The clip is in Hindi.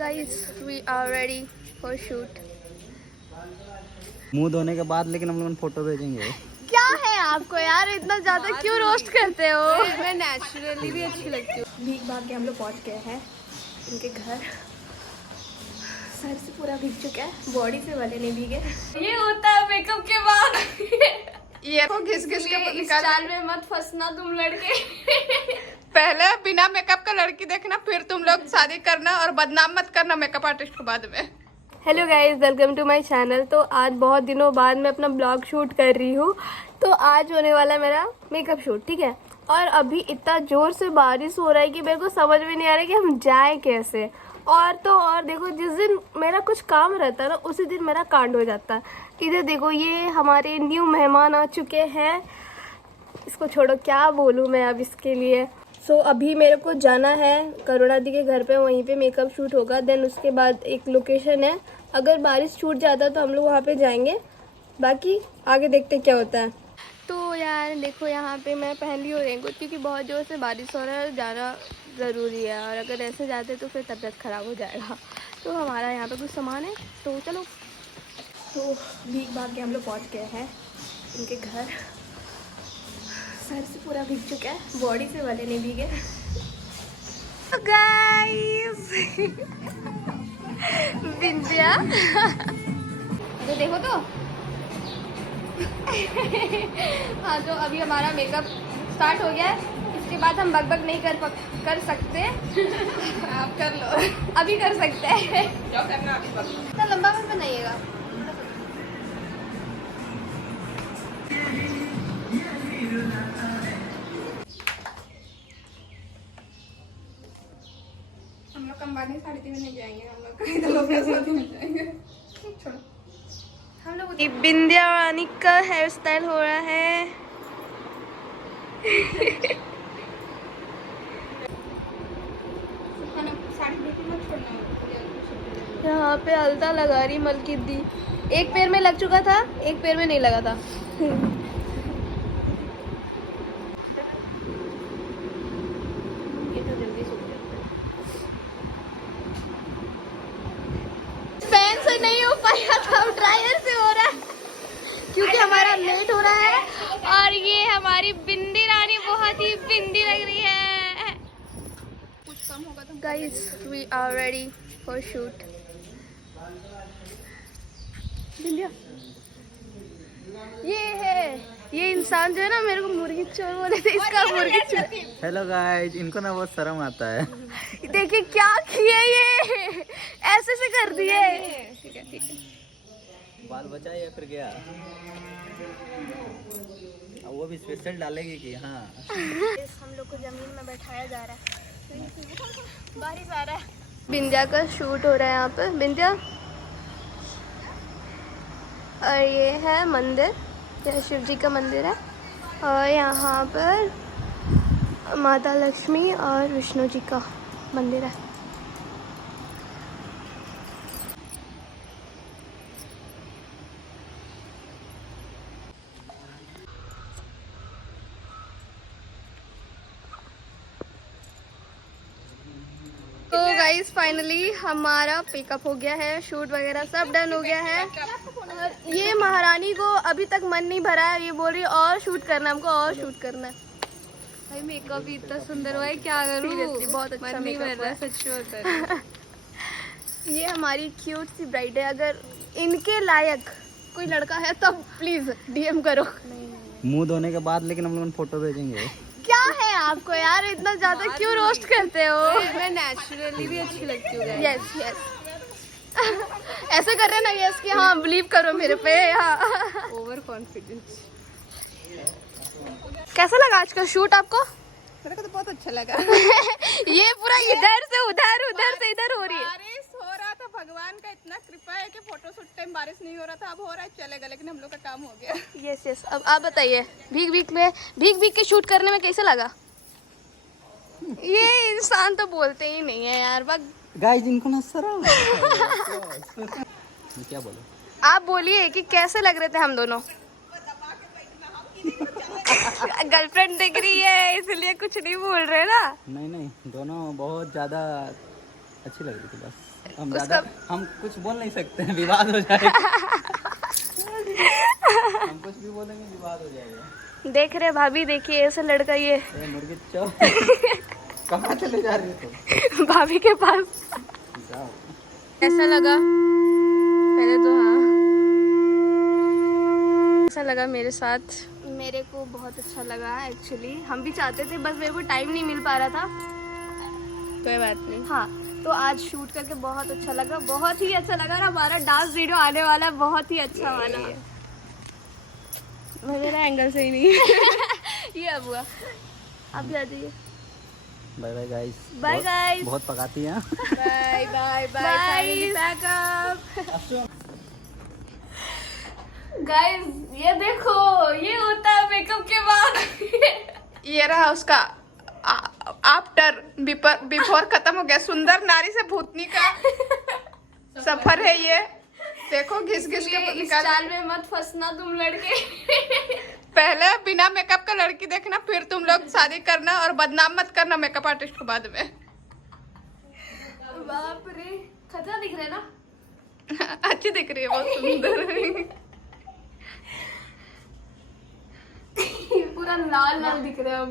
Guys, we are ready for shoot. मुंह धोने के बाद लेकिन हम लोग फोटो भेजेंगे। क्या है आपको यार, इतना ज्यादा क्यों रोस्ट करते हो? मैं नेचुरली भी अच्छी लगती हूँ। भीग भाग के हम लोग पहुँच गए हैं इनके घर। सर से पूरा भीग चुका है, बॉडी से वाले नहीं भीगे। ये होता है मेकअप के बाद। ये तो घिस घिस के इस चाल में मत फंसना तुम लड़के। पहले बिना मेकअप का लड़की देखना, फिर तुम लोग शादी करना और बदनाम मत करना मेकअप आर्टिस्ट को बाद में। Hello guys, welcome to my channel. तो आज बहुत दिनों बाद मैं अपना ब्लॉग शूट कर रही हूँ। तो आज होने वाला है मेरा मेकअप शूट, ठीक है। और अभी इतना ज़ोर से बारिश हो रहा है कि मेरे को समझ में नहीं आ रहा है कि हम जाएं कैसे। और तो और देखो, जिस दिन मेरा कुछ काम रहता है ना, उसी दिन मेरा कांड हो जाता है। इधर देखो, ये हमारे न्यू मेहमान आ चुके हैं। इसको छोड़ो, क्या बोलूँ मैं अब इसके लिए। सो अभी मेरे को जाना है करुणा दी के घर पे, वहीं पे मेकअप शूट होगा। देन उसके बाद एक लोकेशन है, अगर बारिश छूट जाता है तो हम लोग वहाँ पे जाएंगे। बाकी आगे देखते क्या होता है। तो यार देखो, यहाँ पे मैं पहन ली हूँ रेनकोट, क्योंकि बहुत ज़ोर से बारिश हो रहा है, जाना ज़रूरी है। और अगर ऐसे जाते तो फिर तबीयत ख़राब हो जाएगा। तो हमारा यहाँ पे कुछ सामान है, तो चलो। तो भीग भाग के हम लोग पहुँच गए हैं इनके घर। सर से पूरा भीग चुका है, बॉडी से वाले नहीं भीगे। गाइस, विंध्या तो देखो तो। हाँ, तो अभी हमारा मेकअप स्टार्ट हो गया है। इसके बाद हम बकबक नहीं कर सकते। आप कर लो, अभी कर सकते हैं। जो करना अभी कर लो। इतना लंबा मत बनाइएगा। हम लोग अंबानी साड़ी में नहीं जाएंगे, हम लोग कहीं तो लोग में जाएंगे। छोड़ो, हम लोग बिंदिया रानी का हेयर स्टाइल हो रहा है। साड़ी बिल्कुल मत छोड़ना। यहाँ पे अलता लगा रही मलकी दी। एक पैर में लग चुका था, एक पैर में नहीं लगा था। ये तो जल्दी सूख जाता है। फैन से नहीं हो पाया था, ड्रायर से हो रहा है, क्योंकि हमारा लेट हो रहा है। और ये हमारी बिंदी रानी बहुत ही बिंदी लग रही है। कुछ कम होगा तो guys, we are ready for shoot. ये इंसान जो है ना, मेरे को मुर्गी चोर बोले थे, इसका मुर्गी चोर। हेलो गाइस, इनको ना बहुत शर्म आता है। देखिए क्या किए, ये ऐसे से कर दिए। ठीक है ठीक है। बाल बचा या फिर गया? अब वो भी स्पेशल डालेगी कि हाँ। हम लोग को जमीन में बैठाया जा रहा है, बारिश आ रहा है। बिंदिया का शूट हो रहा है यहाँ पे, बिंदिया। और ये है मंदिर, यह शिव जी का मंदिर है। और यहाँ पर माता लक्ष्मी और विष्णु जी का मंदिर है। तो गाइस, फाइनली हमारा पिकअप हो गया है, शूट वगैरह सब डन हो गया है। और ये महारानी को अभी तक मन नहीं भरा है, ये बोल रही है और शूट करना, हमको और शूट करना है। भाई मेकअप भी इतना सुंदर हुआ है, क्या करूँ। बहुत अच्छा मेकअप है, सच में। ये हमारी क्यूट सी ब्राइड है। अगर इनके लायक कोई लड़का है तो प्लीज डीएम करो। मुंह धोने के बाद लेकिन हम लोग फोटो भेजेंगे। क्या है आपको यार, इतना ज्यादा क्यों रोस्ट करते हो? मैं नेचुरली भी अच्छी लगती हूँ। Yes yes. ऐसे कर रहे ना, यस कि हाँ बिलीव करो मेरे पे। हाँ, ओवर कॉन्फिडेंस। कैसा लगा आज का शूट आपको? मेरे को तो बहुत अच्छा लगा। ये पूरा इधर से उधर, उधर से इधर हो रही है। बारिश हो रहा था, भगवान का इतना कृपा है कि फोटो शूट टाइम बारिश नहीं हो रहा था। अब हो रहा है, चलेगा, लेकिन हम लोग का काम हो गया। Yes yes. अब आप बताइए, भीग भीग के शूट करने में कैसा लगा? ये इंसान तो बोलते ही नहीं है यार। गाइस, इनको ना शर्म। क्या बोलो? आप बोलिए कि कैसे लग रहे थे हम दोनों। गर्लफ्रेंड दिख रही है इसलिए कुछ नहीं बोल रहे ना। नहीं, दोनों बहुत ज्यादा अच्छी लग रही थी बस। हम ज्यादा हम कुछ बोल नहीं सकते हैं, विवाद हो जाएगा। हम कुछ भी बोलेंगे विवाद हो जाएगा। देख रहे भाभी, देखिए ऐसा लड़का ये ए, मुर्गी चौ कहाँ चले जा रही हो भाभी के पास। जाओ। कैसा लगा पहले तो? हाँ, ऐसा लगा मेरे साथ। मेरे को बहुत अच्छा लगा एक्चुअली। हम भी चाहते थे, बस मेरे को टाइम नहीं मिल पा रहा था। कोई बात नहीं। हाँ, तो आज शूट करके बहुत अच्छा लगा, बहुत ही अच्छा लगा। और हमारा डांस वीडियो आने वाला है, बहुत ही अच्छा वाला। मेरा एंगल सही नहीं है। ये अब हुआ। आप भी आ जाइए। Bye bye guys. Bye guys. बहुत पकाती हैं। Bye bye bye, finally pack up. Guys ये देखो, ये होता है मेकअप के बाद। ये रहा उसका आफ्टर, बिफोर खत्म हो गया। सुंदर नारी से भूतनी का सफर है ये। देखो घिस घिस के इस निकाल। चाल में मत फंसना तुम लड़के। पहले बिना मेकअप का लड़की देखना, फिर तुम लोग शादी करना और बदनाम मत करना मेकअप आर्टिस्ट को बाद में। बाप रे, खतरा दिख रहा है ना? अच्छी दिख रही है, बहुत सुंदर। पूरा लाल लाल दिख रहा है अब।